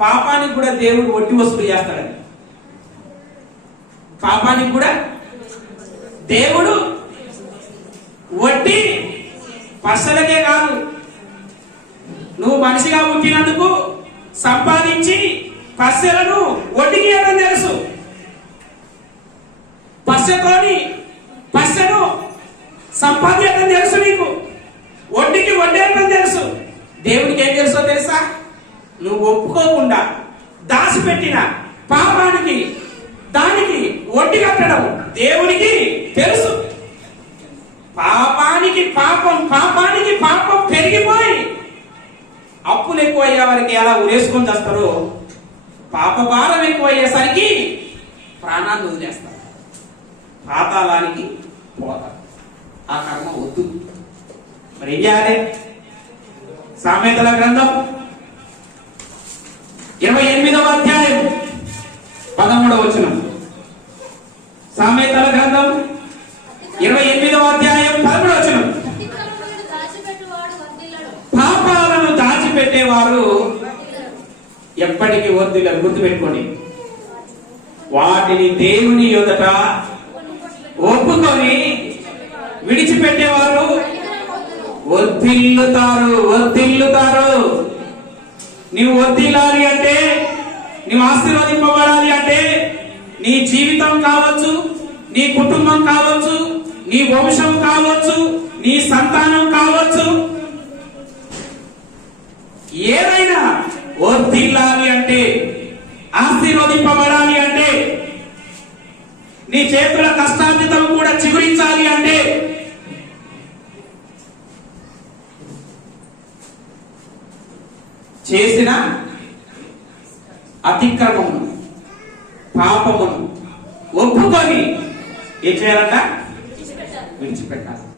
పాపానికి కూడా దేవుడు వడ్డీ వసూలు చేస్తాడని. పాపానికి కూడా దేవుడు వడ్డీ పర్సలకే కాదు, నువ్వు మనిషిగా పుట్టినందుకు సంపాదించి పర్సెలను వడ్డీకి ఇవ్వడం తెలుసు. పర్సెను సంపాదించడం తెలుసు, నీకు వడ్డీకి వడ్డేయడం తెలుసు. దేవుడికి ఏం తెలుసో తెలుసా? నువ్వు ఒప్పుకోకుండా దాచిపెట్టిన పాపానికి దానికి వడ్డీ కట్టడం దేవునికి తెలుసు. పాపానికి పాపం పెరిగిపోయి అప్పులు ఎక్కువ అయ్యే వారికి ఎలా ఉరేసుకొని చేస్తారో, పాప భారం ఎక్కువ అయ్యేసరికి ప్రాణాన్ని వదిలేస్తారు, పాతాళానికి పోతారు. ఆ కర్మ వద్దు. మరి ఏం చేయాలి? సామెతల గ్రంథం 28వ అధ్యాయం 13వ వచనం. సామెతల గ్రంథం 28వ అధ్యాయం 13వ వచనం. పాపాలను దాచిపెట్టేవారు ఎప్పటికీ వర్ధిల్లరు. గుర్తుపెట్టుకోండి, వాటిని దేవుని ఎదుట ఒప్పుకొని విడిచిపెట్టేవారు వర్ధిల్లుతారు. నీవు వర్ధిల్లాలి అంటే, నీవు ఆశీర్వదింపబడాలి అంటే, నీ జీవితం కావచ్చు, నీ కుటుంబం కావచ్చు, నీ వంశం కావచ్చు, నీ సంతానం కావచ్చు, ఏదైనా వర్ధిల్లాలి అంటే, ఆశీర్వదింపబడాలి అంటే, నీ చేతుల కష్టార్జితం కూడా చిగురించాలి అంటే చేసిన అతిక్రమమును పాపమును ఒప్పుకొని ఏం చేయాలంట? విడిచిపెట్టాలి.